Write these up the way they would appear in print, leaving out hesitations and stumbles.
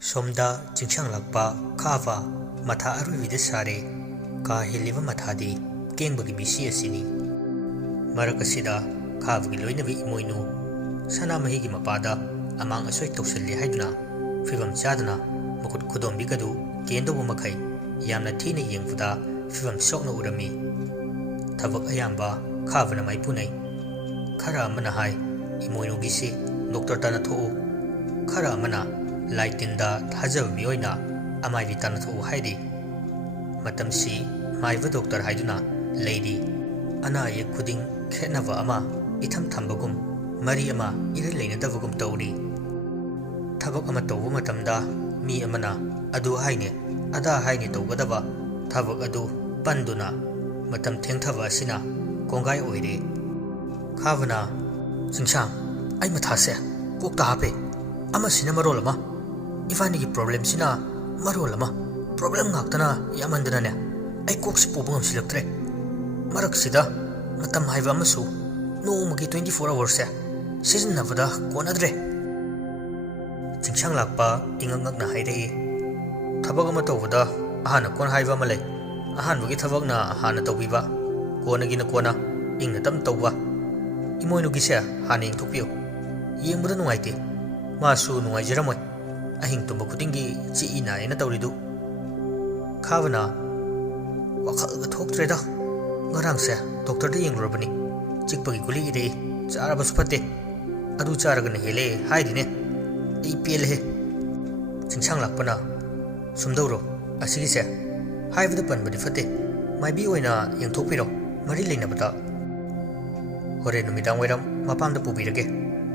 सोमदा चिंचांग लाक्पा खावा मथा अरुविदे सारे का हेलिवा मथादी केंगबगी मिसी असिनी मरक असिदा खावगी लोइनबी इमोइनु सनामहीगी मपादा अमांग असोय तौसल्ले हाइदुना फिवम चादना मकुट खुदोंबी गदु केंदोबु मखै यामना थीना येंगबुदा फिवम सोकना उरमी थबक अयाम्बा खावना माइपुनै खरा अमना हाय इमोइनुगिसी डॉक्टर ताना थोउ खरा अमना लाइटिंदा थाजब मियोइना अमाइबी ताना थोउ हाइदी मतमसी माइबा डॉक्टर हाइदुना लेडी अना ये खुदिंग खेनवा अमा इथम थंबगुम मरी अमा इरे लेनदबगुम तौरी थबक अमा तौबु मतमदा मी अमना अदु हाइने अदा हाइने तौगदबा थबक अदु पंदुना मतम थेंगथबा असिना कोंगाई ओइरे खावना सिंसाम आई मथासे कोकता हापे अमा सिना मरोल अमा इफानी की प्रॉब्लम सिना मरोल अमा प्रॉब्लम गाक्तना यामंदनाने आई कोक्स पोबम सिलक्त्रे मरक सिदा मतम हाइबा अमसु नोमगी 24 आवर्स से सिजनबदा कोनद्रे चिंचांग लाक्पा इंगंगना हाइरे थबक अमा तौबदा अहाना कोन हाइबा अमा लै अहानबगी थबकना हाना तौबिबा कोनगिना कोना इंगना तम तौबा इमोइनुगिसे हाना इंथोपियो येंबदा नुंगाइते मासु नुंगाइजरमोय अहिंग तुम खुदिंगी चिइना एना तौरिदु खावना वखलगा थोक्त्रेदा ngarang se doctor de yengrobani chikpagi guli ire charabas fate adu charagan hele haidine ei pel he chingchang lakpana sumdoro asigi se haibda panbadi fate mai bi oina yengthokpiro mari leina bata hore numidang wairam mapamda pubirage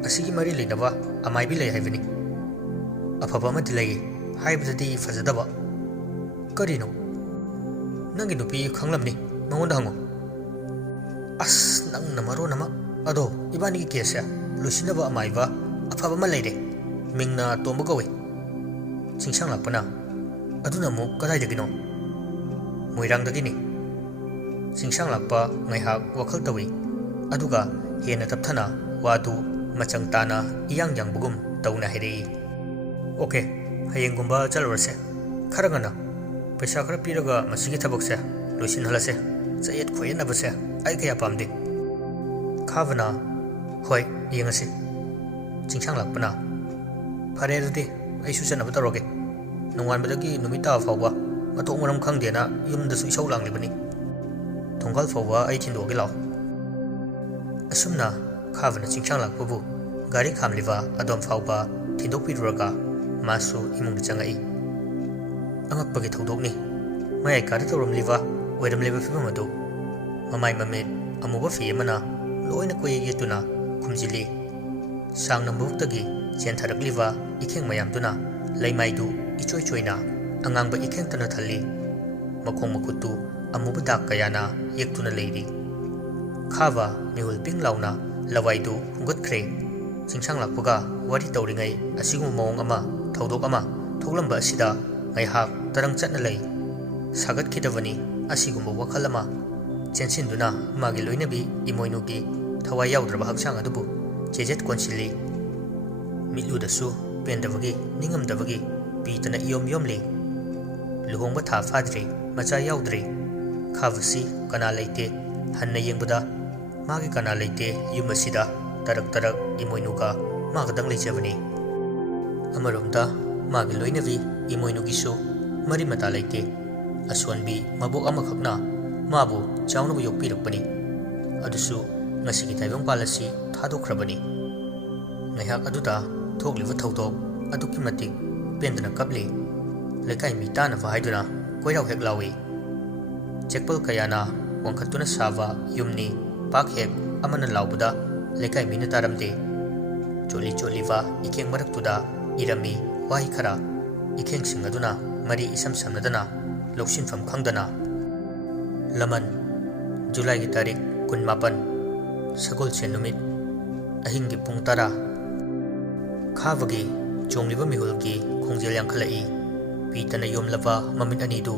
asigi mari leina ba amai bi lei haibani afaba ma dilai haibda di fazadaba karino nangi nupi khanglamni नंगोंदा हंगो अस नंग नमरो नम अदो इबानी की case है लुसिनबा अमाइबा अफाबा मा लेरे मिंगना तोंबा गवे चिंसांग लापना अदुना मु कदाइदगिनो मोइरांगदगिनी चिंसांग लापा ngaiha वखल Tawi अदुगा हेना तपथना वादु मचंग ताना इयांग यांगबुगुम तौना हेरे ओके हयेंगुंबा चलरसे खरगना पैसा खर पिरगा मसिगी थबकसे लुसिन हलसे चयत खोयनबसे आई कया पामदे खावना होय येंगसे चिंसांग लापना फरे दुदे आई सुचनब तरोगे नोंगानबदगी नुमिता फावबा मथों मरम खंगदेना युमदसु इसौ लांगलिबनी थोंगाल फावबा आई थिंदोगे लाव असुमना खावना चिंसांग लापबु गाड़ी खामलिबा अदोम फावबा थिंदोकपिरुरगा मासु इमुंग चंगाई अंगकपगी थौदोकनी मयाई कार तौरमलिबा ओइरमलिबा फिबम अदु ममाई ममेट अमुबा फी अमना लोइना कोय येतुना खुमजिली सांग नंबुक्तगी चेंथरकलिबा इखेंग मयामदुना लैमाइदु इचोय चोयना अंगांगबा इखेंग तना थल्ली मखोंग मखुतु अमुबा दाक कयाना येक्तुना लेरी खावा मिहुल पिंग लाउना लवाइदु हुंगतख्रे चिंसांग लाक्पगा वारी तौरिङै असिगुम मौंग अमा थौदोक अमा थोगलंबा असिदा ngaiha tarang chatna lei sagat khidawani asigumba wakhal ama chensin-duna magi loinabi imoinugi thawai yaudraba haksang adubu chejet konsili miludasu pendavagi ningamdavagi pitana iyom yomli luhongba tha fadri macha yaudri khavasi kana leite hanna yengbada magi kana leite yumasida tarak tarak imoinuga magadang leichabani amaromda magi loinabi imoinugisu mari mata leite aswanbi mabok amakhakna mabu chawnabu yokpirakpani adusu ngasigi taibang palasi thadokhrabani ngaihak aduda thokliba thodok aduki matik pendana kapli lekai mi tana fa haiduna koirau hek lawi chekpal kayana wangkhatuna sava yumni pak hek amana lawbuda lekai mi na taramde choli choliva ikeng maraktuda irami wahi khara ikeng singaduna mari isam samnadana loksinfam khangdana laman July ki tarik 18 sagol chen numit ahing ki pung tara khavagi ꯆꯣꯡꯂꯤꯕ ꯃꯤꯍꯨꯜꯒꯤ ꯈꯣꯡꯖꯦꯜ ꯌꯥꯡꯈꯠꯂꯛꯏ ꯄꯤꯇꯅ ꯌꯣꯝꯂꯕ ꯃꯃꯤꯠ ꯑꯅꯤꯗꯨ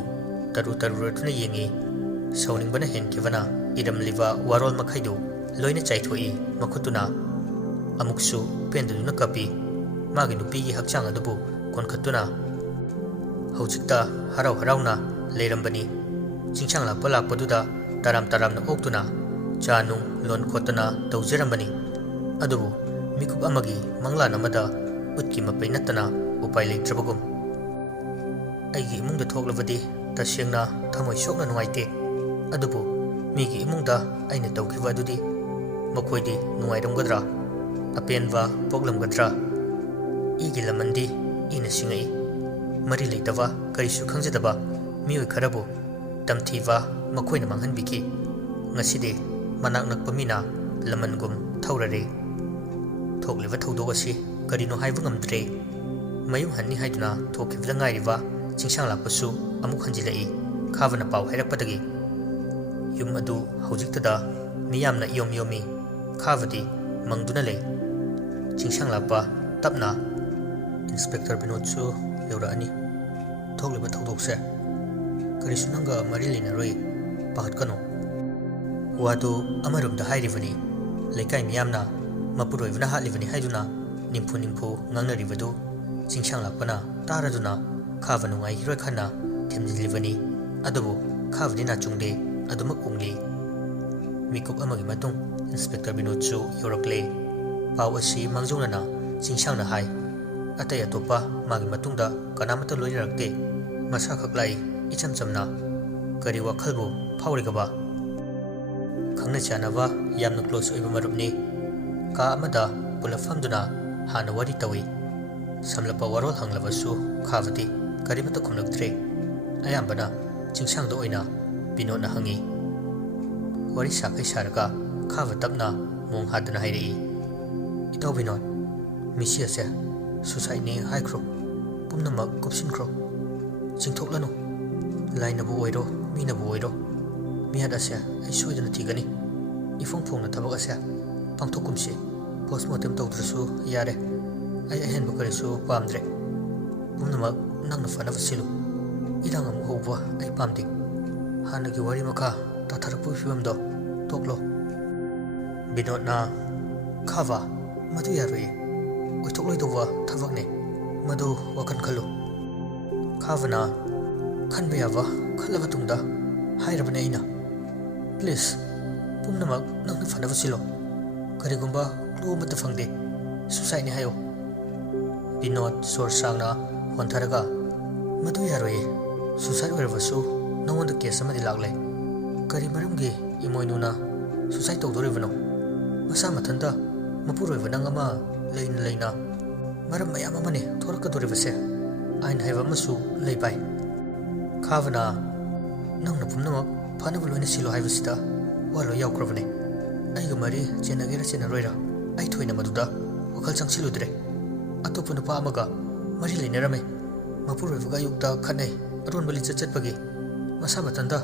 ꯇꯔꯨ ꯇꯔꯨꯔꯗꯨꯅ ꯌꯦꯡꯉꯤ ꯁꯥꯎꯅꯤꯡꯕꯅ ꯍꯦꯟꯈꯤꯕꯅ ꯏꯔꯝꯂꯤꯕ ꯋꯥꯔꯣꯜ ꯃꯈꯩꯗꯨ ꯂꯣꯏꯅ ꯆꯥꯏꯊꯣꯛꯏ ꯃꯈꯨꯠꯇꯨꯅ ꯑꯃꯨꯛꯁꯨ ꯄꯦꯟꯗꯗꯨꯅ ꯀꯞꯄꯤ ꯃꯥꯒꯤ ꯅꯨꯄꯤꯒꯤ ꯍꯛꯆꯥꯡ ꯑꯗꯨꯕꯨ ꯀꯣꯟꯈꯠꯇꯨꯅ ꯍꯧꯖꯤꯛꯇ ꯍꯔꯥꯎ ꯍꯔꯥꯎꯅ ꯂꯩꯔꯝꯕꯅꯤ ꯆꯤꯡꯁꯥꯡ ꯂꯥꯛꯄꯗꯨꯗ ꯇꯔꯥꯝ ꯇꯔꯥꯝꯅ ꯑꯣꯛꯇꯨꯅ ꯆꯥ ꯅꯨꯡ ꯂꯣꯟ ꯈꯣꯠꯇꯅ ꯇꯧꯖꯔꯝꯕꯅꯤ ꯑꯗꯨꯕꯨ ꯃꯤꯀꯨꯞ ꯑꯃꯒꯤ ꯃꯪꯂꯥꯟ ꯑꯃꯗ ꯎꯠꯀꯤ ꯃꯄꯩ ꯅꯠꯇꯅ ꯎꯄꯥꯏ ꯂꯩꯇ꯭ꯔꯕꯒꯨꯝ ꯑꯩꯒꯤ ꯏꯃꯨꯡꯗ ꯊꯣꯛꯂꯕꯗꯤ ꯇꯁꯦꯡꯅ ꯊꯃꯣꯏ ꯁꯣꯛꯅ ꯅꯨꯡꯉꯥꯏꯇꯦ ꯑꯗꯨꯕꯨ ꯃꯤꯒꯤ ꯏꯃꯨꯡꯗ ꯑꯩꯅ ꯇꯧꯈꯤꯕ ꯑꯗꯨꯗꯤ ꯃꯈꯣꯏꯗꯤ ꯅꯨꯡꯉꯥꯏꯔꯝꯒꯗ꯭ꯔꯥ ꯑꯄꯦꯟꯕ ꯄꯣꯛꯂꯝꯒꯗ꯭ꯔꯥ ꯏꯒꯤ ꯂꯃꯟꯗꯤ ꯏꯅ ꯁꯤꯡꯉꯛꯏ ꯃꯔꯤ ꯂꯩꯇꯕ ꯀꯔꯤꯁꯨ ꯈꯪꯖꯗꯕ ꯃꯤꯑꯣꯏ ꯈꯔꯕꯨ ꯇꯝꯊꯤꯕ ꯃꯈꯣꯏꯅ ꯃꯥꯡꯍꯟꯕꯤꯈꯤ ꯉꯁꯤꯗꯤ ꯃꯅꯥꯛ ꯅꯛꯄ ꯃꯤꯅ ꯂꯃꯟꯒꯨꯝ ꯊꯧꯔꯔꯦ ꯊꯣꯛꯂꯤꯕ ꯊꯧꯗꯣꯛ ꯑꯁꯤ ꯀꯔꯤꯅꯣ ꯍꯥꯏꯕ ꯉꯝꯗ꯭ꯔꯦ ꯃꯌꯨꯝ ꯍꯟꯅꯤ ꯍꯥꯏꯗꯨꯅ ꯊꯣꯛꯈꯤꯕꯗ ꯉꯥꯏꯔꯤꯕ ꯆꯤꯡꯁꯥꯡ ꯂꯥꯛꯄꯁꯨ ꯑꯃꯨꯛ ꯍꯟꯖꯤꯜꯂꯛꯏ ꯈꯥꯕꯅ ꯄꯥꯎ ꯍꯥꯏꯔꯛꯄꯗꯒꯤ ꯌꯨꯝ ꯑꯗꯨ ꯍꯧꯖꯤꯛꯇꯗ ꯃꯤꯌꯥꯝꯅ ꯏꯌꯣꯝ ꯌꯣꯝꯃꯤ ꯈꯥꯕꯗꯤ ꯃꯪꯗꯨꯅ ꯂꯩ ꯆꯤꯡꯁꯥꯡ ꯂꯥꯛꯄ ꯇꯞꯅ ꯏꯟꯁꯄꯦꯛꯇꯔ ꯕꯤꯅꯣꯗꯁꯨ ꯌꯧꯔꯛꯑꯅꯤ ꯊꯣꯛꯂꯤꯕ ꯊꯧꯗꯣꯛꯁꯦ ꯀꯔꯤꯁꯨ ꯅꯪꯒ ꯃꯔꯤ ꯂꯩꯅꯔꯣꯏ ꯄꯥꯈꯠꯀꯅꯨ ꯋꯥꯗꯨ ꯑꯃꯔꯣꯝꯗ ꯍꯥꯏꯔꯤꯕꯅꯤ ꯂꯩꯀꯥꯏ ꯃꯤꯌꯥꯝꯅ ꯃꯄꯨꯔꯣꯏꯕꯅ ꯍꯥꯠꯂꯤꯕꯅꯤ ꯍꯥꯏꯗꯨꯅ ꯅꯤꯝꯐꯨ ꯅꯤꯝꯐꯨ ꯉꯥꯡꯅꯔꯤꯕꯗꯨ ꯆꯤꯡꯁꯥꯡ ꯂꯥꯛꯄꯅ ꯇꯥꯔꯗꯨꯅ ꯈꯥꯕ ꯅꯨꯡꯉꯥꯏꯈꯤꯔꯣꯏ ꯈꯟꯅ ꯊꯦꯝꯖꯤꯜꯂꯤꯕꯅꯤ ꯑꯗꯨꯕꯨ ꯈꯥꯕꯗꯤ ꯅꯥꯆꯨꯡꯗꯦ ꯑꯗꯨꯃꯛ ꯎꯡꯂꯤ ꯃꯤꯀꯨꯞ ꯑꯃꯒꯤ ꯃꯇꯨꯡ ꯏꯟꯁꯄꯦꯛꯇꯔ ꯕꯤꯅꯣꯗꯁꯨ ꯌꯧꯔꯛꯂꯦ ꯄꯥꯎ ꯑꯁꯤ ꯃꯥꯡꯖꯧꯅꯅ ꯆꯤꯡꯁꯥꯡꯅ ꯍꯥꯏ ꯑꯇꯩ ꯑꯇꯣꯞꯄ ꯃꯥꯒꯤ ꯃꯇꯨꯡꯗ ꯀꯅꯥꯃꯠꯇ ꯂꯣꯏꯅꯔꯛꯇꯦ ꯃꯁꯥꯈꯛ ꯂꯥꯛꯏ ꯏꯆꯝ ꯆꯝꯅ ꯀꯔꯤ ꯋꯥꯈꯜꯕꯨ ꯐꯥꯎꯔꯤꯒꯕ ꯈꯪꯅ ꯆꯥꯟꯅꯕ ꯌꯥꯝꯅ ꯀ꯭ꯂꯣꯖ ꯑꯣꯏꯕ ꯃꯔꯨꯞꯅꯤ ꯀꯥ ꯑꯃꯗ ꯄꯨꯂꯞ ꯐꯝꯗꯨꯅ ꯍꯥꯟꯅ ꯋꯥꯔꯤ ꯇꯧꯏ ꯁꯝꯂꯞꯄ ꯋꯥꯔꯣꯜ ꯍꯪꯂꯕꯁꯨ ꯈꯥꯕꯗꯤ ꯀꯔꯤꯃꯠꯇ ꯈꯨꯝꯂꯛꯇ꯭ꯔꯦ ꯑꯌꯥꯝꯕꯅ ꯆꯤꯡꯁꯥꯡꯗ ꯑꯣꯏꯅ ꯕꯤꯅꯣꯗꯅ ꯍꯪꯏ ꯋꯥꯔꯤ ꯁꯥꯈꯩ ꯁꯥꯔꯒ ꯈꯥꯕ ꯇꯞꯅ ꯃꯣꯡ ꯍꯥꯗꯨꯅ ꯍꯥꯏꯔꯛꯏ ꯏꯇꯥꯎ ꯕꯤꯅꯣꯗ ꯃꯤꯁꯤ ꯑꯁꯦ ꯁꯨꯁꯥꯏꯠꯅꯤ ꯍꯥꯏꯈ꯭ꯔꯣ ꯄꯨꯝꯅꯃꯛ ꯀꯨꯞꯁꯤꯟꯈ꯭ꯔꯣ ꯆꯤꯡꯊꯣꯛꯂꯅꯨ ꯂꯥꯏꯅꯕꯨ ꯑꯣꯏꯔꯣ ꯃꯤꯅꯕꯨ ꯑꯣꯏꯔꯣ ꯃꯤꯍꯠ ꯑꯁꯦ ꯑꯩ ꯁꯣꯏꯗꯅ ꯊꯤꯒꯅꯤ ꯏꯐꯣꯡ ꯐꯣꯡꯅ ꯊꯕꯛ ꯑꯁꯦ ꯄꯥꯡꯊꯣꯛꯀꯨꯝꯁꯤ ꯄꯣꯁꯃꯣꯔꯇꯦꯝ ꯇꯧꯗ꯭ꯔꯁꯨ ꯌꯥꯔꯦ ꯑꯩ ꯑꯍꯦꯟꯕ ꯀꯔꯤꯁꯨ ꯄꯥꯝꯗ꯭ꯔꯦ ꯄꯨꯝꯅꯃꯛ ꯅꯪꯅ ꯐꯅꯕ ꯁꯤꯜꯂꯨ ꯏꯔꯥꯡ ꯑꯃꯨꯛ ꯍꯧꯕ ꯑꯩ ꯄꯥꯝꯗꯦ ꯍꯥꯟꯅꯒꯤ ꯋꯥꯔꯤ ꯃꯈꯥ ꯇꯥꯊꯔꯛꯄꯒꯤ ꯐꯤꯕꯝꯗꯣ ꯇꯣꯛꯂꯣ ꯕꯤꯅꯣꯗꯅ ꯈꯥꯕ ꯃꯗꯨ ꯌꯥꯔꯣꯏꯌꯦ ꯑꯣꯏꯊꯣꯛꯂꯣꯏꯗꯧꯕ ꯊꯕꯛꯅꯦ ꯃꯗꯨ ꯋꯥꯈꯜ ꯈꯜꯂꯨ ꯈꯥꯕꯅ ꯈꯟꯕ ꯌꯥꯕ ꯈꯜꯂꯕ ꯇꯨꯡꯗ ꯍꯥꯏꯔꯕꯅꯦ ꯑꯩꯅ ꯄ꯭ꯂꯤꯖ ꯄꯨꯝꯅꯃꯛ ꯅꯪꯅ ꯐꯅꯕ ꯁꯤꯜꯂꯣ ꯀꯔꯤꯒꯨꯝꯕ ꯀ꯭ꯂꯨ ꯑꯃꯠꯇ ꯐꯪꯗꯦ ꯁꯨꯁꯥꯏꯠꯅꯤ ꯍꯥꯏꯌꯣ ꯕꯤꯅꯣꯗ ꯁꯣꯔ ꯁꯥꯡꯅ ꯍꯣꯟꯊꯔꯒ ꯃꯗꯨ ꯌꯥꯔꯣꯏꯌꯦ ꯁꯨꯁꯥꯏꯠ ꯑꯣꯏꯔꯕꯁꯨ ꯅꯉꯣꯟꯗ ꯀꯦꯁ ꯑꯃꯗꯤ ꯂꯥꯛꯂꯦ ꯀꯔꯤ ꯃꯔꯝꯒꯤ ꯏꯃꯣꯏꯅꯨꯅ ꯁꯨꯁꯥꯏꯠ ꯇꯧꯗꯣꯔꯤꯕꯅꯣ ꯃꯁꯥ ꯃꯊꯟꯇ ꯃꯄꯨꯔꯣꯏꯕ ꯅꯪ ꯑꯃ ꯂꯩꯅ ꯂꯩꯅ ꯃꯔꯝ ꯃꯌꯥꯝ ꯑꯃꯅꯦ ꯊꯣꯔꯛꯀꯗꯣꯔꯤꯕꯁꯦ ꯑꯥꯏꯟ ꯍꯥꯏꯕ ꯑꯃꯁꯨ ꯂꯩ ꯚꯥꯏ ꯈꯥꯕꯅ ꯅꯪꯅ ꯄꯨꯝꯅꯃꯛ ꯐꯅꯕ ꯂꯣꯏꯅ ꯁꯤꯜꯂꯣ ꯍꯥꯏꯕꯁꯤꯗ ꯋꯥꯂꯣꯏ ꯌꯥꯎꯈ꯭ꯔꯕꯅꯦ ꯑꯩꯒ ꯃꯔꯤ ꯆꯦꯟꯅꯒꯦꯔꯥ ꯆꯦꯟꯅꯔꯣꯏꯔꯥ ꯑꯩ ꯊꯣꯏꯅ ꯃꯗꯨꯗ ꯋꯥꯈꯜ ꯆꯪꯁꯤꯜꯂꯨꯗ꯭ꯔꯦ ꯑꯇꯣꯞꯄ ꯅꯨꯄꯥ ꯑꯃꯒ ꯃꯔꯤ ꯂꯩꯅꯔꯝꯃꯦ ꯃꯄꯨꯔꯣꯏꯕꯒ ꯑꯌꯨꯛꯇ ꯈꯠꯅꯩ ꯑꯔꯣꯟꯕ ꯂꯤꯆꯠ ꯆꯠꯄꯒꯤ ꯃꯁꯥ ꯃꯊꯟꯇ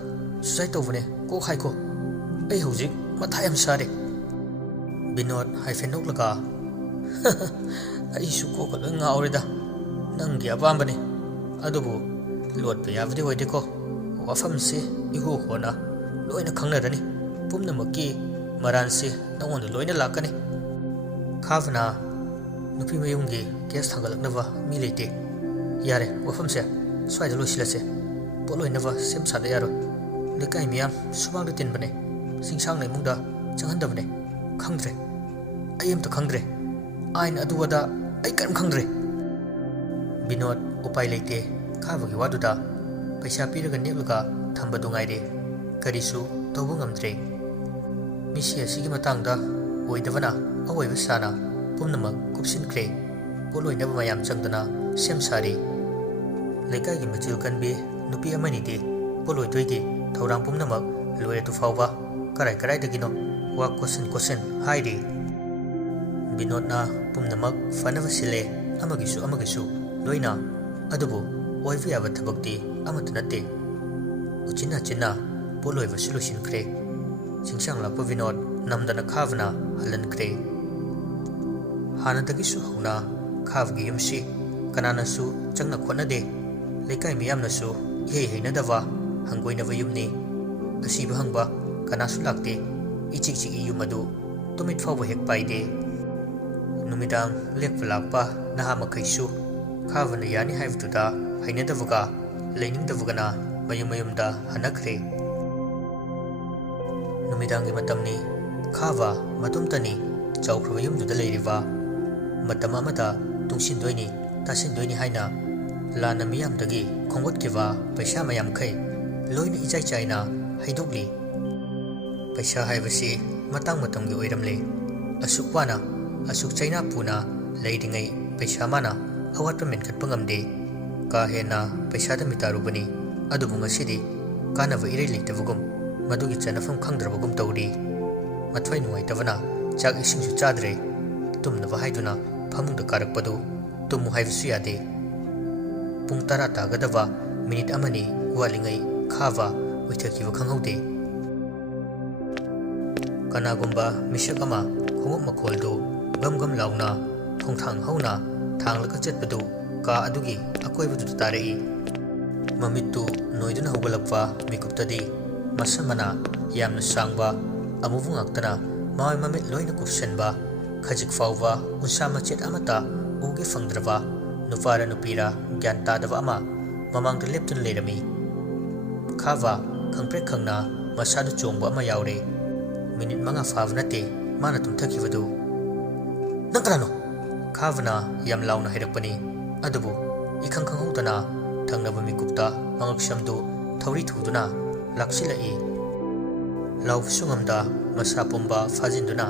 ꯁꯨꯁꯥꯏꯠ ꯇꯧꯕꯅꯦ ꯀꯣꯛ ꯍꯥꯏꯀꯣ ꯑꯩ ꯍꯧꯖꯤꯛ ꯃꯊꯥ ꯌꯥꯝ ꯁꯥꯔꯦ ꯕꯤꯅꯣꯗ ꯍꯥꯏꯐꯦꯠ ꯅꯣꯛꯂꯒ ꯑꯩꯁꯨ ꯀꯣꯛꯀ ꯂꯣꯏ ꯉꯥꯎꯔꯦꯗ ꯅꯪꯒꯤ ꯑꯄꯥꯝꯕꯅꯤ ꯑꯗꯨꯕꯨ ꯂꯣꯠꯄ ꯌꯥꯕꯗꯤ ꯑꯣꯏꯗꯦꯀꯣ ꯋꯥꯐꯝꯁꯤ ꯏꯍꯣ ꯍꯣꯅ ꯂꯣꯏꯅ ꯈꯪꯅꯔꯅꯤ ꯄꯨꯝꯅꯃꯛꯀꯤ ꯃꯔꯥꯟꯁꯤ ꯅꯉꯣꯟꯗ ꯂꯣꯏꯅ ꯂꯥꯛꯀꯅꯤ ꯈꯥꯕꯅ ꯅꯨꯄꯤ ꯃꯌꯨꯝꯒꯤ ꯀꯦꯁ ꯊꯥꯡꯒꯠꯂꯛꯅꯕ ꯃꯤ ꯂꯩꯇꯦ ꯌꯥꯔꯦ ꯋꯥꯐꯝꯁꯦ ꯁ꯭ꯋꯥꯏꯗ ꯂꯣꯏꯁꯤꯜꯂꯁꯦ ꯄꯣꯠꯂꯣꯏꯅꯕ ꯁꯦꯝ ꯁꯥꯗ ꯌꯥꯔꯣꯏ ꯂꯩꯀꯥꯏ ꯃꯤꯌꯥꯝ ꯁꯨꯃꯥꯡꯗ ꯇꯤꯟꯕꯅꯦ ꯆꯤꯡꯁꯥꯡꯅ ꯏꯃꯨꯡꯗ ꯆꯪꯍꯟꯗꯕꯅꯦ ꯈꯪꯗ꯭ꯔꯦ ꯑꯩ ꯑꯝꯇ ꯈꯪꯗ꯭ꯔꯦ ꯑꯥꯏꯟ ꯑꯗꯨ ꯑꯗꯥ ꯑꯩ ꯀꯔꯤꯝ ꯈꯪꯗ꯭ꯔꯦ ꯕꯤꯅꯣꯗ ꯎꯄꯥꯏ ꯂꯩꯇꯦ ꯈꯥꯕꯒꯤ ꯋꯥꯗꯨꯗ ꯄꯩꯁꯥ ꯄꯤꯔꯒ ꯅꯦꯛꯂꯒ ꯊꯝꯕꯗꯨ ꯉꯥꯏꯔꯦ ꯀꯔꯤꯁꯨ ꯇꯧꯕ ꯉꯝꯗ꯭ꯔꯦ ꯃꯤꯁꯤ ꯑꯁꯤꯒꯤ ꯃꯇꯥꯡꯗ ꯑꯣꯏꯗꯕꯅ ꯑꯋꯣꯏꯕ ꯁꯥꯅ ꯄꯨꯝꯅꯃꯛ ꯀꯨꯞꯁꯤꯟꯈ꯭ꯔꯦ ꯄꯣꯠꯂꯣꯏꯅꯕ ꯃꯌꯥꯝ ꯆꯪꯗꯅ ꯁꯦꯝ ꯁꯥꯔꯤ ꯂꯩꯀꯥꯏꯒꯤ ꯃꯆꯤꯜ ꯀꯟꯕꯤ ꯅꯨꯄꯤ ꯑꯃꯅꯤꯗꯤ ꯄꯣꯠꯂꯣꯏꯗꯣꯏꯒꯤ ꯊꯧꯔꯥꯡ ꯄꯨꯝꯅꯃꯛ ꯂꯣꯏꯔꯗꯨ ꯐꯥꯎꯕ ꯀꯔꯥꯏꯗꯒꯤꯅꯣ ꯋꯥ ꯀꯣꯠꯁꯤꯟ ꯍꯥꯏꯔꯤ ꯕꯤꯅꯣꯗꯅ ꯄꯨꯝꯅꯃꯛ ꯐꯅꯕ ꯁꯤꯜꯂꯦ ꯑꯃꯒꯤꯁꯨ ꯂꯣꯏꯅ ꯑꯗꯨꯕꯨ ꯑꯣꯏꯕ ꯌꯥꯕ ꯊꯕꯛꯇꯤ ꯑꯃꯠꯇ ꯅꯠꯇꯦ ꯎꯆꯤꯟꯅꯥꯆꯤꯟꯅ ꯄꯣꯠꯂꯣꯏꯕꯁꯨ ꯂꯣꯏꯁꯤꯟꯈ꯭ꯔꯦ ꯆꯤꯡꯁꯥꯡ ꯂꯥꯛꯄ ꯕꯤꯅꯣꯗ ꯅꯝꯗꯅ ꯈꯥꯕꯅ ꯍꯜꯍꯟꯈ꯭ꯔꯦ ꯍꯥꯟꯅꯗꯒꯤꯁꯨ ꯍꯧꯅ ꯈꯥꯕꯒꯤ ꯌꯨꯝꯁꯤ ꯀꯅꯥꯅꯁꯨ ꯆꯪꯅ ꯈꯣꯠꯅꯗꯦ ꯂꯩꯀꯥꯏ ꯃꯤꯌꯥꯝꯅꯁꯨ ꯏꯍꯩ ꯍꯩꯅꯗꯕ ꯍꯪꯒꯣꯏꯅꯕ ꯌꯨꯝꯅꯤ ꯑꯁꯤꯕ ꯍꯪꯕ ꯀꯅꯥꯁꯨ ꯂꯥꯛꯇꯦ ꯏꯆꯤꯛ ꯆꯤꯛꯏ ꯌꯨꯝ ꯑꯗꯨ ꯇꯨꯃꯤꯠ ꯐꯥꯎꯕ ꯍꯦꯛ ꯄꯥꯏꯗꯦ ꯅꯨꯃꯤꯗꯥꯡ ꯂꯦꯛꯄ ꯂꯥꯛꯄ ꯅꯍꯥ ꯃꯈꯩꯁꯨ ꯈꯥꯕꯅ ꯌꯥꯅꯤ ꯍꯥꯏꯕꯗꯨꯗ ꯍꯩꯅꯗꯕꯒ ꯂꯩꯅꯤꯡꯗꯕꯒꯅ ꯃꯌꯨꯝ ꯃꯌꯨꯝꯗ ꯍꯟꯅꯈ꯭ꯔꯦ ꯅꯨꯃꯤꯗꯥꯡꯒꯤ ꯃꯇꯝꯅꯤ ꯈꯥꯕ ꯃꯇꯣꯝꯇꯅꯤ ꯆꯥꯎꯈ꯭ꯔꯕ ꯌꯨꯝꯗꯨꯗ ꯂꯩꯔꯤꯕ ꯃꯇꯝ ꯑꯃꯗ ꯇꯨꯡꯁꯤꯟꯗꯣꯏꯅꯤ ꯇꯥꯁꯤꯟꯗꯣꯏꯅꯤ ꯍꯥꯏꯅ ꯂꯥꯟꯅ ꯃꯤꯌꯥꯝꯗꯒꯤ ꯈꯣꯝꯒꯠꯈꯤꯕ ꯄꯩꯁꯥ ꯃꯌꯥꯝꯈꯩ ꯂꯣꯏꯅ ꯏꯆꯥꯏ ꯆꯥꯏꯅ ꯍꯩꯗꯣꯛꯂꯤ ꯄꯩꯁꯥ ꯍꯥꯏꯕꯁꯤ ꯃꯇꯥꯡ ꯃꯇꯝꯒꯤ ꯑꯣꯏꯔꯝꯂꯦ ꯑꯁꯨꯛ ꯋꯥꯅ ꯑꯁꯨꯛ ꯆꯩꯅꯥ ꯄꯨꯅ ꯂꯩꯔꯤꯉꯩ ꯄꯩꯁꯥ ꯃꯥꯅ ꯑꯋꯥꯠꯄ ꯃꯦꯟꯈꯠꯄ ꯉꯝꯗꯦ ꯀꯥ ꯍꯦꯟꯅ ꯄꯩꯁꯥꯗ ꯃꯤꯇꯥꯔꯨꯕꯅꯤ ꯑꯗꯨꯕꯨ ꯉꯁꯤꯗꯤ ꯀꯥꯟꯅꯕ ꯏꯔꯩ ꯂꯩꯇꯕꯒꯨꯝ ꯃꯗꯨꯒꯤ ꯆꯟꯅꯐꯝ ꯈꯪꯗ꯭ꯔꯕꯒꯨꯝ ꯇꯧꯔꯤ ꯃꯊ꯭ꯋꯥꯏ ꯅꯨꯡꯉꯥꯏꯇꯕꯅ ꯆꯥꯛ ꯏꯁꯤꯡꯁꯨ ꯆꯥꯗ꯭ꯔꯦ ꯇꯨꯝꯅꯕ ꯍꯥꯏꯗꯨꯅ ꯐꯃꯨꯡꯗ ꯀꯥꯔꯛꯄꯗꯨ ꯇꯨꯝꯃꯨ ꯍꯥꯏꯕꯁꯨ ꯌꯥꯗꯦ ꯄꯨꯡ 10 ꯇꯥꯒꯗꯕ ꯃꯤꯅꯤꯠ ꯑꯃꯅꯤ ꯋꯥꯠꯂꯤꯉꯩ ꯈꯥꯕ ꯎꯏꯊꯈꯤꯕ ꯈꯪꯍꯧꯗꯦ ꯀꯅꯥꯒꯨꯝꯕ ꯃꯤꯁꯛ ꯑꯃ ꯈꯣꯡꯎꯞ ꯃꯈꯣꯜꯗꯨ ꯒꯝ ꯒꯝ ꯂꯥꯎꯅ ꯈꯣꯡꯊꯥꯡ ꯍꯧꯅ ꯊꯥꯡꯂꯒ ꯆꯠꯄꯗꯨ ꯀꯥ ꯑꯗꯨꯒꯤ ꯑꯀꯣꯏꯕꯗꯨꯗ ꯇꯥꯔꯛꯏ ꯃꯃꯤꯠꯇꯨ ꯅꯣꯏꯗꯨꯅ ꯍꯧꯒꯠꯂꯛꯄ ꯃꯤꯀꯨꯞꯇꯗꯤ ꯃꯁꯝ ꯃꯅꯥ ꯌꯥꯝꯅ ꯁꯥꯡꯕ ꯑꯃꯨꯕ ꯉꯥꯛꯇꯅ ꯃꯥꯏ ꯃꯃꯤꯠ ꯂꯣꯏꯅ ꯀꯨꯞꯁꯟꯕ ꯈꯖꯤꯛ ꯐꯥꯎꯕ ꯎꯟꯁꯥ ꯃꯆꯦꯠ ꯑꯃꯠꯇ ꯎꯒꯦ ꯐꯪꯗ꯭ꯔꯕ ꯅꯨꯄꯥꯔ ꯅꯨꯄꯤꯔ ꯒ꯭ꯌꯥꯟ ꯇꯥꯗꯕ ꯑꯃ ꯃꯃꯥꯡꯗ ꯂꯦꯞꯇꯨꯅ ꯂꯩꯔꯝꯃꯤ ꯈꯥꯕ ꯈꯪꯄ꯭ꯔꯦꯛ ꯈꯪꯅ ꯃꯁꯥꯗꯨ ꯆꯣꯡꯕ ꯑꯃ ꯌꯥꯎꯔꯦ ꯃꯤꯅꯤꯠ 5 ꯐꯥꯕ ꯅꯠꯇꯦ ꯃꯥꯅ ꯇꯨꯝꯊꯈꯤꯕꯗꯨ ꯅꯪ ꯀꯅꯥꯅꯣ ꯈꯥꯕꯅ ꯌꯥꯝ ꯂꯥꯎꯅ ꯍꯥꯏꯔꯛꯄꯅꯤ ꯑꯗꯨꯕꯨ ꯏꯈꯪ ꯈꯪꯍꯧꯗꯅ ꯊꯪꯅꯕ ꯃꯤꯀꯨꯞꯇ ꯃꯉꯛꯁꯝꯗꯨ ꯊꯧꯔꯤ ꯊꯨꯗꯨꯅ ꯂꯥꯛꯁꯤꯜꯂꯛꯏ ꯂꯥꯎꯕꯁꯨ ꯉꯝꯗ ꯃꯁꯥ ꯄꯨꯝꯕ ꯐꯥꯖꯤꯟꯗꯨꯅ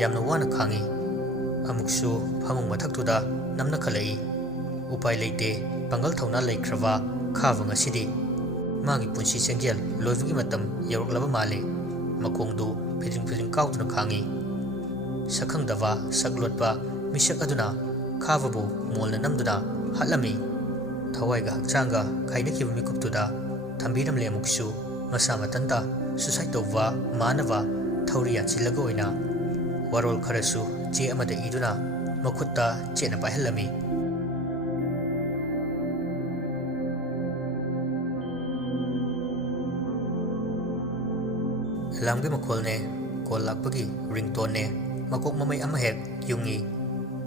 ꯌꯥꯝꯅ ꯋꯥꯅ ꯈꯥꯡꯉꯤ ꯑꯃꯨꯛꯁꯨ ꯐꯃꯨꯡ ꯃꯊꯛꯇꯨꯗ ꯅꯝꯅꯈꯠꯂꯛꯏ ꯎꯄꯥꯏ ꯂꯩꯇꯦ ꯄꯥꯡꯒꯜ ꯊꯧꯅꯥ ꯂꯩꯈ꯭ꯔꯕ ꯈꯥꯕ ꯉꯁꯤꯗꯤ ꯃꯥꯒꯤ ꯄꯨꯟꯁꯤ ꯆꯦꯡꯖꯦꯜ ꯂꯣꯏꯕꯒꯤ ꯃꯇꯝ ꯌꯧꯔꯛꯂꯕ ꯃꯥꯜꯂꯤ ꯃꯈꯣꯡꯗꯨ ꯐꯤꯗ꯭ꯔꯤꯡ ꯐꯤꯗ꯭ꯔꯤꯡ ꯀꯥꯎꯗꯨꯅ ꯈꯥꯡꯉꯤ ꯁꯛꯈꯪꯗꯕ ꯁꯛꯂꯣꯠꯄ ꯃꯤꯁꯛ ꯑꯗꯨꯅ ꯈꯥꯕꯕꯨ ꯃꯣꯜꯅ ꯅꯝꯗꯨꯅ ꯍꯥꯠꯂꯝꯃꯤ ꯊꯋꯥꯏꯒ ꯍꯛꯆꯥꯡꯒ ꯈꯥꯏꯅꯈꯤꯕ ꯃꯤꯀꯨꯞꯇꯨꯗ ꯊꯝꯕꯤꯔꯝꯂꯦ ꯑꯃꯨꯛꯁꯨ ꯃꯁꯥ ꯃꯊꯟꯇ ꯁꯨꯁꯥꯏꯠ ꯇꯧꯕ ꯃꯥꯅꯕ ꯊꯧꯔꯤ ꯌꯥꯟꯁꯤꯜꯂꯒ ꯑꯣꯏꯅ ꯋꯥꯔꯣꯜ ꯈꯔꯁꯨ ꯆꯦ ꯑꯃꯗ ꯏꯗꯨꯅ ꯃꯈꯨꯠꯇ ꯆꯦꯠꯅ ꯄꯥꯏꯍꯜꯂꯝꯃꯤ ꯑꯦꯂꯥꯝꯒꯤ ꯃꯈꯣꯜꯅꯦ ꯀꯣꯜ ꯂꯥꯛꯄꯒꯤ ꯔꯤꯡꯇꯣꯟꯅꯦ ꯃꯀꯣꯛ ꯃꯃꯩ ꯑꯃ ꯍꯦꯛ ꯌꯨꯡꯉꯤ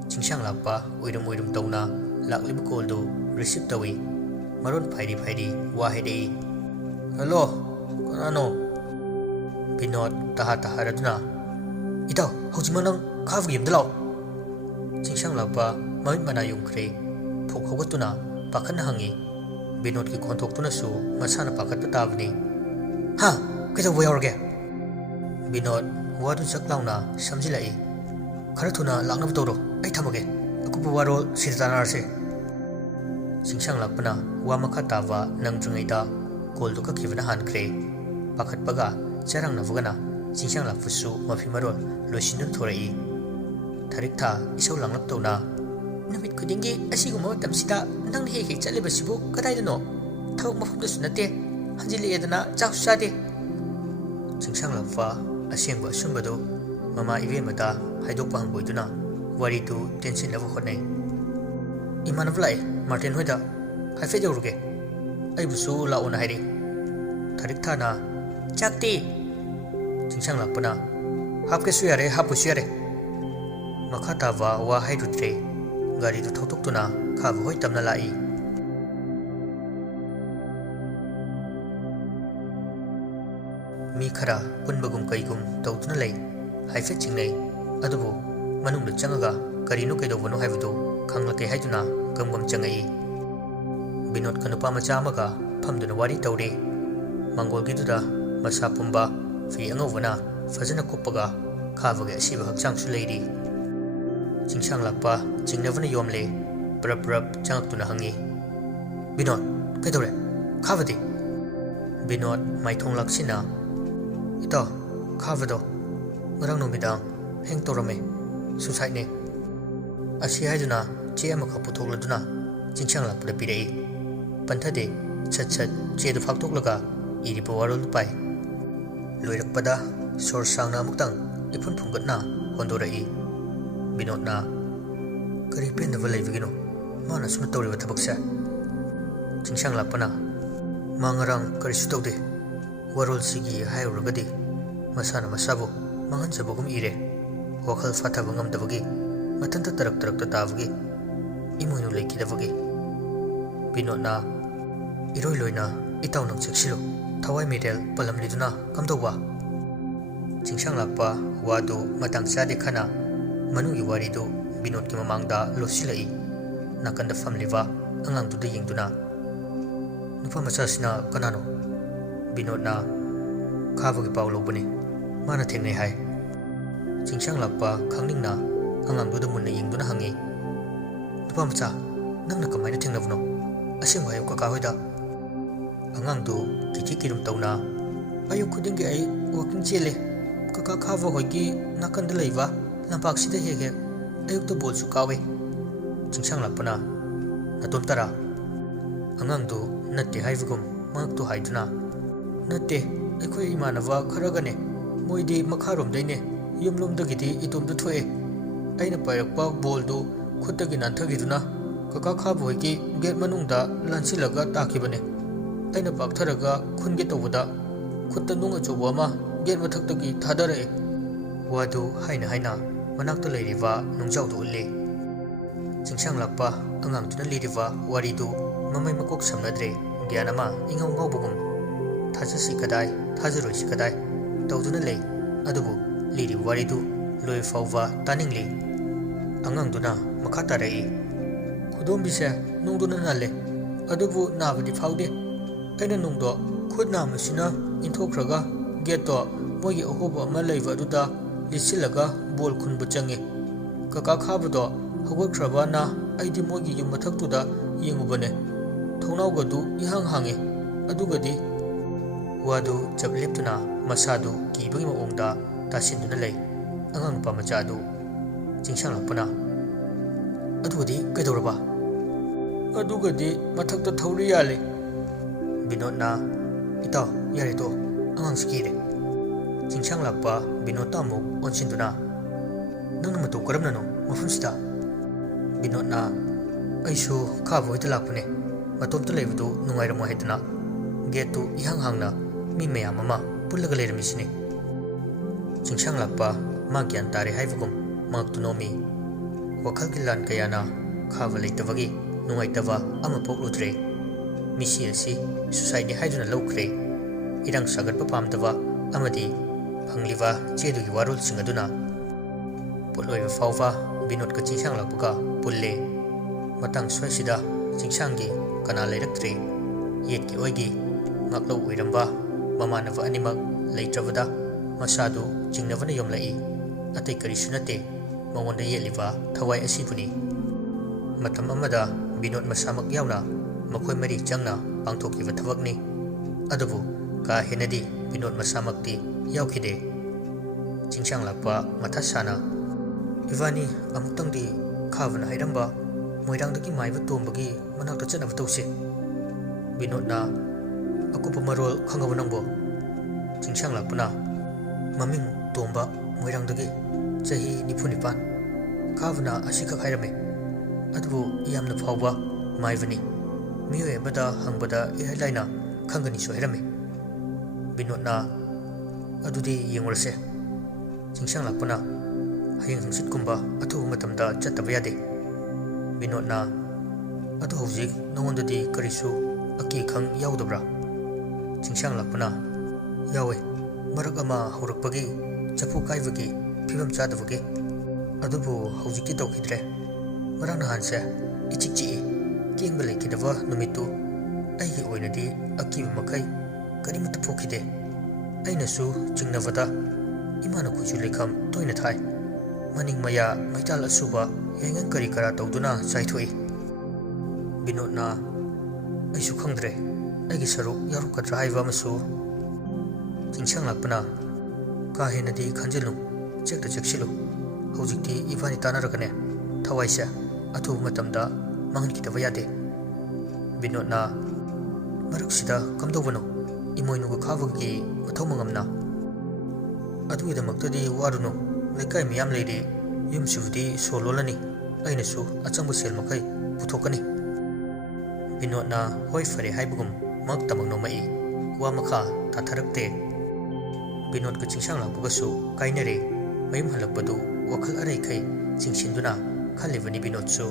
ꯆꯤꯡꯁꯥꯡ ꯂꯥꯛꯄ ꯑꯣꯏꯔꯨꯝ ꯑꯣꯏꯔꯨꯝ ꯇꯧꯅ ꯂꯥꯛꯂꯤꯕ ꯀꯣꯜꯗꯨ ꯔꯤꯁꯤꯞ ꯇꯧꯏ ꯃꯔꯣꯟ ꯐꯥꯏꯔꯤ ꯐꯥꯏꯔꯤ ꯋꯥ ꯍꯥꯏꯔꯛꯏ ꯍꯜꯂꯣ ꯀꯅꯥꯅꯣ ꯕꯤꯅꯣꯗ ꯇꯍꯥ ꯇꯍꯥꯔꯗꯨꯅ ꯏꯇꯥꯎ ꯍꯧꯖꯤꯛꯃꯛ ꯅꯪ ꯈꯥꯕꯒꯤ ꯌꯨꯝꯗ ꯂꯥꯛꯑꯣ ꯆꯤꯡꯁꯥꯡ ꯂꯥꯛꯄ ꯃꯃꯤꯠ ꯃꯅꯥ ꯌꯨꯡꯈ꯭ꯔꯦ ꯊꯣꯛ ꯍꯧꯒꯠꯇꯨꯅ ꯄꯥꯈꯠꯅ ꯍꯪꯉꯤ ꯕꯤꯅꯣꯗꯀꯤ ꯈꯣꯟꯊꯣꯛꯇꯨꯅꯁꯨ ꯃꯁꯥꯅ ꯄꯥꯈꯠꯄ ꯇꯥꯕꯅꯤ ꯍꯥ ꯀꯩꯗꯧꯕ ꯌꯥꯎꯔꯒꯦ ꯕꯤꯅꯣꯗ ꯋꯥꯗꯨ ꯆꯛ ꯂꯥꯎꯅ ꯁꯝꯖꯤꯜꯂꯛꯏ ꯈꯔ ꯊꯨꯅ ꯂꯥꯛꯅꯕ ꯇꯧꯔꯣ ꯑꯩ ꯊꯝꯃꯒꯦ ꯑꯀꯨꯞꯄ ꯋꯥꯔꯣꯜ ꯁꯤꯗ ꯇꯥꯟꯅꯔꯁꯦ ꯆꯤꯡꯁꯥꯡ ꯂꯥꯛꯄꯅ ꯋꯥ ꯃꯈꯥ ꯇꯥꯕ ꯅꯪꯗ꯭ꯔꯤꯉꯩꯗ ꯀꯣꯜꯗꯨ ꯀꯛꯈꯤꯕꯅ ꯍꯥꯟꯈ꯭ꯔꯦ ꯄꯥꯈꯠꯄꯒ ꯆꯔꯥꯡꯅꯕꯒꯅ ꯆꯤꯡꯁꯥꯡ ꯂꯥꯛꯄꯁꯨ ꯃꯐꯤ ꯃꯔꯣꯜ ꯂꯣꯏꯁꯤꯟꯗꯨꯅ ꯊꯣꯔꯛꯏ ꯊꯥꯔꯤꯛ ꯊꯥ ꯏꯁꯧ ꯂꯥꯡꯂꯞ ꯇꯧꯅ ꯅꯨꯃꯤꯠ ꯈꯨꯗꯤꯡꯒꯤ ꯑꯁꯤꯒꯨꯝꯕ ꯃꯇꯝꯁꯤꯗ ꯅꯪꯅ ꯍꯦꯛ ꯍꯦꯛ ꯆꯠꯂꯤꯕꯁꯤꯕꯨ ꯀꯗꯥꯏꯗꯅꯣ ꯊꯕꯛ ꯃꯐꯝꯗꯁꯨ ꯅꯠꯇꯦ ꯍꯟꯖꯤꯜꯂꯛꯑꯦꯗꯅ ꯆꯥꯛꯁꯨ ꯆꯥꯗꯦ ꯆꯤꯡꯁꯥꯡ ꯂꯥꯛꯄ ꯑꯁꯦꯡꯕ ꯑꯆꯨꯝꯕꯗꯨ ꯃꯃꯥ ꯏꯕꯦꯝꯃꯗ ꯍꯥꯏꯗꯣꯛꯄ ꯍꯪꯒꯣꯏꯗꯨꯅ ꯋꯥꯔꯤꯗꯨ ꯇꯦꯟꯁꯤꯟꯅꯕ ꯍꯣꯠꯅꯩ ꯏꯃꯥꯟꯅꯕ ꯂꯥꯛꯑꯦ ꯃꯥꯔꯇꯤꯟ ꯍꯣꯏꯗ ꯍꯥꯏꯐꯦꯠ ꯌꯧꯔꯨꯒꯦ ꯑꯩꯕꯨꯁꯨ ꯂꯥꯛꯑꯣꯅ ꯍꯥꯏꯔꯤ ꯊꯥꯔꯤꯛ ꯊꯥꯅ ꯆꯥꯛꯇꯤ ꯆꯤꯡꯁꯥꯡ ꯂꯥꯛꯄꯅ ꯍꯥꯞꯀꯦꯁꯨ ꯌꯥꯔꯦ ꯍꯥꯞꯄꯁꯨ ꯌꯥꯔꯦ ꯃꯈꯥ ꯇꯥꯕ ꯋꯥ ꯍꯥꯏꯔꯨꯗ꯭ꯔꯦ ꯒꯥꯔꯤꯗꯨ ꯊꯧꯗꯣꯛꯇꯨꯅ ꯈꯥꯕ ꯍꯣꯏ ꯇꯝꯅ ꯂꯥꯛꯏ ꯃꯤ ꯈꯔ ꯄꯨꯟꯕꯒꯨꯝ ꯀꯩꯒꯨꯝ ꯇꯧꯗꯨꯅ ꯂꯩ ꯍꯥꯏꯐꯦꯠ ꯆꯤꯡꯅꯩ ꯑꯗꯨꯕꯨ ꯃꯅꯨꯡꯗ ꯆꯪꯉꯒ ꯀꯔꯤꯅꯣ ꯀꯩꯗꯧꯕꯅꯣ ꯍꯥꯏꯕꯗꯨ ꯈꯪꯂꯛꯀꯦ ꯍꯥꯏꯗꯨꯅ ꯒꯝꯒꯝ ꯆꯪꯉꯛꯏ ꯕꯤꯅꯣꯗꯀ ꯅꯨꯄꯥ ꯃꯆꯥ ꯑꯃꯒ ꯐꯝꯗꯨꯅ ꯋꯥꯔꯤ ꯇꯧꯔꯤ ꯃꯪꯒꯣꯜꯒꯤꯗꯨꯗ ꯃꯁꯥ ꯄꯨꯝꯕ ꯐꯤ ꯑꯉꯧꯕꯅ ꯐꯖꯅ ꯀꯨꯞꯄꯒ ꯈꯥꯕꯒꯤ ꯑꯁꯤꯕ ꯍꯛꯆꯥꯡꯁꯨ ꯂꯩꯔꯤ ꯆꯤꯡꯁꯥꯡ ꯂꯥꯛꯄ ꯆꯤꯡꯅꯕꯅ ꯌꯣꯝꯂꯦ ꯄ꯭ꯔꯞ ꯄ꯭ꯔꯞ ꯆꯪꯉꯛꯇꯨꯅ ꯍꯪꯉꯤ ꯕꯤꯅꯣꯗ ꯀꯩꯗꯧꯔꯦ ꯈꯥꯕꯗꯤ ꯕꯤꯅꯣꯗ ꯃꯥꯏꯊꯣꯡ ꯂꯥꯛꯁꯤꯟꯅ ꯏꯇꯥꯎ ꯈꯥꯕꯗꯣ ꯉꯔꯥꯡ ꯅꯨꯃꯤꯗꯥꯡ ꯍꯦꯡ ꯇꯧꯔꯝꯃꯦ ꯁꯨꯁꯥꯏꯠꯅꯦ ꯑꯁꯤ ꯍꯥꯏꯗꯨꯅ ꯆꯦ ꯑꯃꯈꯛ ꯄꯨꯊꯣꯛꯂꯗꯨꯅ ꯆꯤꯡꯁꯥꯡ ꯂꯥꯛꯄꯗ ꯄꯤꯔꯛꯏ ꯄꯟꯊꯗꯦ ꯁꯠ ꯁꯠ ꯆꯦꯗꯨ ꯐꯥꯛꯇꯣꯛꯂꯒ ꯏꯔꯤꯕ ꯋꯥꯔꯣꯜꯗꯨ ꯄꯥꯏ ꯂꯣꯏꯔꯛꯄꯗ ꯁꯣꯔ ꯁꯥꯡꯅ ꯑꯃꯨꯛꯇꯪ ꯏꯐꯨꯟ ꯐꯨꯡꯒꯠꯅ ꯍꯣꯟꯗꯣꯔꯛꯏ ꯕꯤꯅꯣꯗꯅ ꯀꯔꯤ ꯄꯦꯟꯗꯕ ꯂꯩꯕꯒꯤꯅꯣ ꯃꯥꯅ ꯁꯨꯝ ꯇꯧꯔꯤꯕ ꯊꯕꯛꯁꯦ? ꯆꯤꯡꯁꯥꯡ ꯂꯥꯛꯄꯅ ꯃꯥ ꯉꯔꯥꯡ ꯀꯔꯤꯁꯨ ꯇꯧꯗꯦ. ꯋꯥꯔꯣꯜꯁꯤꯒꯤ ꯍꯥꯏꯔꯨꯔꯒꯗꯤ ꯃꯁꯥꯅ ꯃꯁꯥꯕꯨ ꯃꯥꯡꯍꯟꯖꯕꯒꯨꯝ ꯏꯔꯦ. ꯋꯥꯈꯜ ꯐꯥꯊꯕ ꯉꯝꯗꯕꯒꯤ, ꯃꯊꯟꯇ ꯇꯔꯛꯇ ꯇꯥꯕꯒꯤ, ꯏꯃꯣꯏꯅꯨ ꯂꯩꯈꯤꯗꯕꯒꯤ. ꯕꯤꯅꯣꯗꯅ ꯏꯔꯣꯏ ꯂꯣꯏꯅ ꯏꯇꯥꯎ ꯅꯪ ꯆꯦꯛꯁꯤꯜꯂꯨ, ꯊꯋꯥꯏ ꯃꯤꯔꯦꯜ ꯄꯜꯂꯝꯂꯤꯗꯨꯅ ꯀꯝꯗꯧꯕ? ꯆꯤꯡꯁꯥꯡ ꯂꯥꯛꯄ ꯋꯥꯗꯨ ꯃꯇꯥꯡ ꯆꯥꯗꯦ ꯈꯟꯅ ꯃꯅꯨꯡꯒꯤ ꯋꯥꯔꯤꯗꯨ ꯕꯤꯅꯣꯗꯀꯤ ꯃꯃꯥꯡꯗ ꯂꯣꯠꯁꯤꯜꯂꯛꯏ. ꯅꯥꯀꯟꯗ ꯐꯝꯂꯤꯕ ꯑꯉꯥꯡꯗꯨꯗ ꯌꯦꯡꯗꯨꯅ, ꯅꯨꯄꯥ ꯃꯆꯥꯁꯤꯅ ꯀꯅꯥꯅꯣ? ꯕꯤꯅꯣꯗꯅ ꯈꯥꯕꯒꯤ ꯄꯥꯎ ꯂꯧꯕꯅꯤ, ꯃꯥꯅ ꯊꯦꯡꯅꯩ ꯍꯥꯏ. ꯆꯤꯡꯁꯥꯡ ꯂꯥꯛꯄ ꯈꯪꯅꯤꯡꯅ ꯑꯉꯥꯡꯗꯨꯗ ꯃꯨꯟꯅ ꯌꯦꯡꯗꯨꯅ ꯍꯪꯉꯤ. ꯅꯨꯄꯥ ꯃꯆꯥ, ꯅꯪꯅ ꯀꯃꯥꯏꯅ ꯊꯦꯡꯅꯕꯅꯣ? ꯑꯁꯦꯡꯕ ꯍꯥꯏꯌꯨ ꯀꯀꯥ ꯍꯣꯏꯗ. ꯑꯉꯥꯡꯗꯨ ꯀꯤꯊꯤ ꯀꯤꯔꯨꯝ ꯇꯧꯅ, ꯑꯌꯨꯛ ꯈꯨꯗꯤꯡꯒꯤ ꯑꯩ ꯋꯥꯛꯀꯤꯡ ꯆꯦꯜꯂꯦ. ꯀꯀꯥ ꯈꯥꯕ ꯍꯣꯏꯒꯤ ꯅꯥꯀꯟꯗ ꯂꯩꯕ ꯂꯝꯄꯥꯛꯁꯤꯗ ꯍꯦꯛ ꯍꯦꯛ ꯑꯌꯨꯛꯇ ꯕꯣꯜꯁꯨ ꯀꯥꯎꯋꯦ. ꯆꯤꯡꯁꯥꯡ ꯂꯥꯛꯄꯅ, ꯅꯇꯣꯝꯇꯔꯥ? ꯑꯉꯥꯡꯗꯨ ꯅꯠꯇꯦ ꯍꯥꯏꯕꯒꯨꯝ ꯃꯉꯛꯇꯨ ꯍꯥꯏꯗꯨꯅ, ꯅꯠꯇꯦ, ꯑꯩꯈꯣꯏ ꯏꯃꯥꯟꯅꯕ ꯈꯔꯒꯅꯦ. ꯃꯣꯏꯗꯤ ꯃꯈꯥꯔꯣꯝꯗꯩꯅꯦ. ꯌꯨꯝꯂꯣꯝꯗꯒꯤꯗꯤ ꯏꯇꯣꯝꯇ ꯊꯣꯛꯑꯦ. ꯑꯩꯅ ꯄꯥꯏꯔꯛꯄ ꯕꯣꯜꯗꯨ ꯈꯨꯠꯇꯒꯤ ꯅꯥꯟꯊꯈꯤꯗꯨꯅ ꯀꯀꯥ ꯈꯥꯕ ꯍꯣꯏꯒꯤ ꯒꯦꯠ ꯃꯅꯨꯡꯗ ꯂꯥꯟꯁꯤꯜꯂꯒ ꯇꯥꯈꯤꯕꯅꯦ. ꯑꯩꯅ ꯄꯥꯛꯊꯔꯒ ꯈꯨꯟꯒꯦ ꯇꯧꯕꯗ ꯈꯨꯠꯇ ꯅꯨꯡ ꯑꯆꯧꯕ ꯑꯃ ꯒꯦꯠ ꯃꯊꯛꯇꯒꯤ ꯊꯥꯗꯔꯛꯑꯦ. ꯋꯥꯗꯨ ꯍꯥꯏꯅ ꯍꯥꯏꯅ ꯃꯅꯥꯛꯇ ꯂꯩꯔꯤꯕ ꯅꯨꯡꯖꯥꯎꯗꯨ ꯎꯠꯂꯤ. ꯆꯤꯡꯁꯥꯡ ꯂꯥꯛꯄ ꯑꯉꯥꯡꯗꯨꯅ ꯂꯤꯔꯤꯕ ꯋꯥꯔꯤꯗꯨ ꯃꯃꯩ ꯃꯀꯣꯛ ꯁꯝꯅꯗ꯭ꯔꯦ. ꯒ꯭ꯌꯥꯟ ꯑꯃ ꯏꯉꯥꯎ ꯉꯥꯎꯕꯒꯨꯝ ꯊꯥꯖꯁꯤ ꯀꯗꯥꯏ, ꯊꯥꯖꯔꯣꯏꯁꯤ ꯀꯗꯥꯏ ꯇꯧꯗꯨꯅ ꯂꯩ. ꯑꯗꯨꯕꯨ ꯂꯤꯔꯤꯕ ꯋꯥꯔꯤꯗꯨ ꯂꯣꯏ ꯐꯥꯎꯕ ꯇꯥꯅꯤꯡꯂꯤ. ꯑꯉꯥꯡꯗꯨꯅ ꯃꯈꯥ ꯇꯥꯔꯛꯏ. ꯈꯨꯗꯣꯝꯕꯤꯁꯦ ꯅꯨꯡꯗꯨꯅ ꯅꯜꯂꯦ, ꯑꯗꯨꯕꯨ ꯅꯥꯕꯗꯤ ꯐꯥꯎꯗꯦ. ꯑꯩꯅ ꯅꯨꯡꯗꯣ ꯈꯨꯠ ꯅꯥꯝꯃꯁꯤꯅ ꯏꯟꯊꯣꯛꯈ꯭ꯔꯒ ꯒꯦꯠꯇꯣ ꯃꯣꯏꯒꯤ ꯑꯍꯣꯕ ꯑꯃ ꯂꯩꯕ ꯑꯗꯨꯗ ꯂꯤꯠꯁꯤꯜꯂꯒ ꯕꯣꯜ ꯈꯨꯟꯕ ꯆꯪꯉꯦ. ꯀꯀꯥ ꯈꯥꯕꯗꯣ ꯍꯧꯒꯠꯈ꯭ꯔꯕꯅ ꯑꯩꯗꯤ ꯃꯣꯏꯒꯤ ꯌꯨꯝ ꯃꯊꯛꯇꯨꯗ ꯌꯦꯡꯉꯨꯕꯅꯦ. ꯊꯣꯡꯅꯥꯎꯒꯗꯨ ꯏꯍꯥꯡ ꯍꯥꯡꯉꯦ. ꯑꯗꯨꯒꯗꯤ ꯋꯥꯗꯨ ꯆꯞ ꯂꯦꯞꯇꯨꯅ ꯃꯁꯥꯗꯨ ꯀꯤꯕꯒꯤ ꯃꯑꯣꯡꯗ ꯇꯥꯁꯤꯟꯗꯨꯅ ꯂꯩ ꯑꯉꯥꯡ ꯅꯨꯄꯥ ꯃꯆꯥ ꯑꯗꯨ. ꯆꯤꯡꯁꯥꯡ ꯂꯥꯛꯄꯅ, ꯑꯗꯨꯒꯗꯤ ꯀꯩꯗꯧꯔꯕ? ꯑꯗꯨꯒꯗꯤ ꯃꯊꯛꯇ ꯊꯧꯔꯤ ꯌꯥꯜꯂꯦ. ꯕꯤꯅꯣꯗꯅ, ꯏꯇꯥꯎ ꯌꯥꯔꯦ ꯇꯣ, ꯑꯉꯥꯡꯁꯤ ꯀꯤꯔꯦ. ꯆꯤꯡꯁꯥꯡ ꯂꯥꯛꯄ ꯕꯤꯅꯣꯗꯇ ꯑꯃꯨꯛ ꯑꯣꯟꯁꯤꯟꯗꯨꯅ, ꯅꯪꯅ ꯃꯇꯧ ꯀꯔꯝꯅꯅꯣ ꯃꯐꯝꯁꯤꯗ? ꯕꯤꯅꯣꯗꯅ, ꯑꯩꯁꯨ ꯈꯥꯕ ꯍꯣꯏꯗ ꯂꯥꯛꯄꯅꯦ. ꯃꯇꯣꯝꯇ ꯂꯩꯕꯗꯨ ꯅꯨꯡꯉꯥꯏꯔꯝꯃꯣꯏ ꯍꯥꯏꯗꯅ. ꯒꯦꯠꯇꯨ ꯏꯍꯥꯡ ꯍꯥꯡꯅ ꯃꯤ ꯃꯌꯥꯝ ꯑꯃ ꯄꯨꯜꯂꯒ ꯂꯩꯔꯝꯃꯤꯁꯤꯅꯤ. ꯆꯤꯡꯁꯥꯡ ꯂꯥꯛꯄ ꯃꯥ ꯒ꯭ꯌꯥꯟ ꯇꯥꯔꯦ ꯍꯥꯏꯕꯒꯨꯝ ꯃꯉꯛꯇꯨ ꯅꯣꯝꯃꯤ. ꯋꯥꯈꯜꯒꯤ ꯂꯥꯟ ꯀꯌꯥꯅ ꯈꯥꯕ ꯂꯩꯇꯕꯒꯤ ꯅꯨꯡꯉꯥꯏꯇꯕ ꯑꯃ ꯄꯣꯛꯂꯨꯗ꯭ꯔꯦ. ꯃꯤꯁꯤ ꯑꯁꯤ ꯁꯨꯁꯥꯏꯠꯅꯤ ꯍꯥꯏꯗꯨꯅ ꯂꯧꯈ꯭ꯔꯦ. ꯏꯔꯥꯡ ꯁꯥꯒꯠꯄ ꯄꯥꯝꯗꯕ ꯑꯃꯗꯤ ꯐꯪꯂꯤꯕ ꯆꯦꯗꯨꯒꯤ ꯋꯥꯔꯣꯜꯁꯤꯡ ꯑꯗꯨꯅ ꯄꯣꯠꯂꯣꯏꯕ ꯐꯥꯎꯕ ꯕꯤꯅꯣꯗꯀ ꯆꯤꯡꯁꯥꯡ ꯂꯥꯛꯄꯒ ꯄꯨꯜꯂꯦ. ꯃꯇꯥꯡ ꯁ꯭ꯋꯥꯏꯁꯤꯗ ꯆꯤꯡꯁꯥꯡꯒꯤ ꯀꯅꯥ ꯂꯩꯔꯛꯇ꯭ꯔꯦ. ꯌꯦꯠꯀꯤ ꯑꯣꯏꯒꯤ ꯉꯥꯛꯂꯧ ꯑꯣꯏꯔꯝꯕ ꯃꯃꯥꯟꯅꯕ ꯑꯅꯤꯃꯛ ꯂꯩꯇ꯭ꯔꯕꯗ ꯃꯁꯥꯗꯨ ꯆꯤꯡꯅꯕꯅ ꯌꯣꯝꯂꯛꯏ. ꯑꯇꯩ ꯀꯔꯤꯁꯨ ꯅꯠꯇꯦ, ꯃꯉꯣꯟꯗ ꯌꯦꯠꯂꯤꯕ ꯊꯋꯥꯏ ꯑꯁꯤꯕꯨꯅꯤ. ꯃꯇꯝ ꯑꯃꯗ ꯕꯤꯅꯣꯗ ꯃꯁꯥꯃꯛ ꯌꯥꯎꯅ ꯃꯈꯣꯏ ꯃꯔꯤ ꯆꯪꯅ ꯄꯥꯡꯊꯣꯛꯈꯤꯕ ꯊꯕꯛꯅꯤ. ꯑꯗꯨꯕꯨ ꯀꯥ ꯍꯦꯟꯅꯗꯤ ꯕꯤꯅꯣꯗ ꯃꯁꯥꯃꯛꯇꯤ ꯌꯥꯎꯈꯤꯗꯦ. ꯆꯤꯡꯁꯥꯡ ꯂꯥꯛꯄ ꯃꯊꯥ ꯁꯥꯅ, ꯏꯕꯥꯅꯤ ꯑꯃꯨꯛꯇꯪꯗꯤ ꯈꯥꯕꯅ ꯍꯥꯏꯔꯝꯕ ꯃꯣꯏꯔꯥꯡꯗꯒꯤ ꯃꯥꯏꯕ ꯇꯣꯝꯕꯒꯤ ꯃꯅꯥꯛꯇ ꯆꯠꯅꯕ ꯇꯧꯁꯤ. ꯕꯤꯅꯣꯗꯅ, ꯑꯀꯨꯞꯄ ꯃꯔꯣꯜ ꯈꯪꯉꯕ ꯅꯪꯕꯣ? ꯆꯤꯡꯁꯥꯡ ꯂꯥꯛꯄꯅ, ꯃꯃꯤꯡ ꯇꯣꯝꯕ, ꯃꯣꯏꯔꯥꯡꯗꯒꯤ, ꯆꯍꯤ 94. ꯈꯥꯕꯅ ꯑꯁꯤꯈꯛ ꯍꯥꯏꯔꯝꯃꯦ. ꯑꯗꯨꯕꯨ ꯌꯥꯝꯅ ꯐꯥꯎꯕ ꯃꯥꯏꯕꯅꯤ. ꯃꯤꯑꯣꯏ ꯑꯃꯗ ꯍꯪꯕꯗ ꯏꯔꯥꯏ ꯂꯥꯏꯅ ꯈꯪꯒꯅꯤꯁꯨ ꯍꯥꯏꯔꯝꯃꯦ. ꯕꯤꯅꯣꯗꯅ, ꯑꯗꯨꯗꯤ ꯌꯦꯡꯉꯨꯔꯁꯦ. ꯆꯤꯡꯁꯥꯡ ꯂꯥꯛꯄꯅ, ꯍꯌꯦꯡ ꯍꯪꯆꯤꯠꯀꯨꯝꯕ ꯑꯊꯨꯕ ꯃꯇꯝꯗ ꯆꯠꯇꯕ ꯌꯥꯗꯦ. ꯕꯤꯅꯣꯗꯅ, ꯑꯗꯨ ꯍꯧꯖꯤꯛ ꯅꯉꯣꯟꯗꯗꯤ ꯀꯔꯤꯁꯨ ꯑꯀꯤ ꯑꯈꯪ ꯌꯥꯎꯗꯕ꯭ꯔꯥ? ꯆꯤꯡꯁꯥꯡ ꯂꯥꯛꯄꯅ, ꯌꯥꯎꯋꯦ. ꯃꯔꯛ ꯑꯃ ꯍꯧꯔꯛꯄꯒꯤ, ꯆꯐꯨ ꯀꯥꯏꯕꯒꯤ, ꯐꯤꯕꯝ ꯆꯥꯗꯕꯒꯤ. ꯑꯗꯨꯕꯨ ꯍꯧꯖꯤꯛꯇꯤ ꯇꯧꯈꯤꯗ꯭ꯔꯦ. ꯉꯔꯥꯡ ꯅꯍꯥꯟꯁꯦ ꯏꯆꯤꯛ ꯆꯤꯛꯏ. ꯀꯦꯡꯕ ꯂꯩꯈꯤꯗꯕ ꯅꯨꯃꯤꯠꯇꯨ ꯑꯩꯒꯤ ꯑꯣꯏꯅꯗꯤ ꯑꯀꯤꯕ ꯃꯈꯩ ꯀꯔꯤꯃꯠꯇ ꯄꯣꯛꯈꯤꯗꯦ. ꯑꯩꯅꯁꯨ ꯆꯤꯡꯅꯕꯗ ꯏꯃꯥꯅ ꯈꯨꯠꯁꯨ ꯂꯩꯈꯝ ꯇꯣꯏꯅ ꯊꯥꯏ. ꯃꯅꯤꯡ ꯃꯌꯥ ꯃꯩꯇꯥꯜ ꯑꯁꯨꯕ ꯌꯥꯏꯉꯪ ꯀꯔꯤ ꯀꯔꯥ ꯇꯧꯗꯨꯅ ꯆꯥꯏꯊꯣꯛꯏ. ꯕꯤꯅꯣꯗꯅ, ꯑꯩꯁꯨ ꯈꯪꯗ꯭ꯔꯦ ꯑꯩꯒꯤ ꯁꯔꯨꯛ ꯌꯥꯎꯔꯛꯀꯗ꯭ꯔꯥ ꯍꯥꯏꯕ ꯑꯃꯁꯨ. ꯆꯤꯡꯁꯥꯡ ꯂꯥꯛꯄꯅ, ꯀꯥ ꯍꯦꯟꯅꯗꯤ ꯈꯟꯖꯤꯜꯂꯨ, ꯆꯦꯛꯇ ꯆꯦꯛꯁꯤꯜꯂꯨ. ꯍꯧꯖꯤꯛꯇꯤ ꯏꯕꯥꯅꯤ ꯇꯥꯟꯅꯔꯒꯅꯦ ꯊꯋꯥꯏꯁꯦ ꯑꯊꯨꯕ ꯃꯇꯝꯗ ꯃꯥꯡꯍꯟꯈꯤꯗꯕ ꯌꯥꯗꯦ. ꯕꯤꯅꯣꯗꯅ, ꯃꯔꯛꯁꯤꯗ ꯀꯝꯗꯧꯕꯅꯣ ꯏꯃꯣꯏꯅꯨꯒ ꯈꯥꯕꯒꯤ ꯃꯊꯧ ꯃꯉꯝꯅ? ꯑꯗꯨꯒꯤꯗꯃꯛꯇꯗꯤ ꯋꯥꯔꯨꯅꯨ. ꯂꯩꯀꯥꯏ ꯃꯌꯥꯝ ꯂꯩꯔꯤ. ꯌꯨꯝꯁꯤꯕꯨꯗꯤ ꯁꯣ ꯂꯣꯜꯂꯅꯤ. ꯑꯩꯅꯁꯨ ꯑꯆꯪꯕ ꯁꯦꯜ ꯃꯈꯩ ꯄꯨꯊꯣꯛꯀꯅꯤ꯫ ꯕꯤꯅꯣꯗꯅ ꯍꯣꯏ ꯐꯔꯦ ꯍꯥꯏꯕꯒꯨꯝ ꯃꯉꯛꯇꯃꯛ ꯅꯣꯝꯃꯛꯏ꯫ ꯋꯥ ꯃꯈꯥ ꯇꯥꯊꯔꯛꯇꯦ꯫ ꯕꯤꯅꯣꯗꯀ ꯆꯤꯡꯁꯥꯡꯂꯥꯛꯄꯒꯁꯨ ꯀꯥꯏꯅꯔꯦ꯫ ꯃꯌꯨꯝ ꯍꯜꯂꯛꯄꯗꯨ ꯋꯥꯈꯜ ꯑꯔꯩꯈꯩ ꯆꯤꯡꯁꯤꯟꯗꯨꯅ ꯈꯜꯂꯤꯕꯅꯤ ꯕꯤꯅꯣꯗꯁꯨ꯫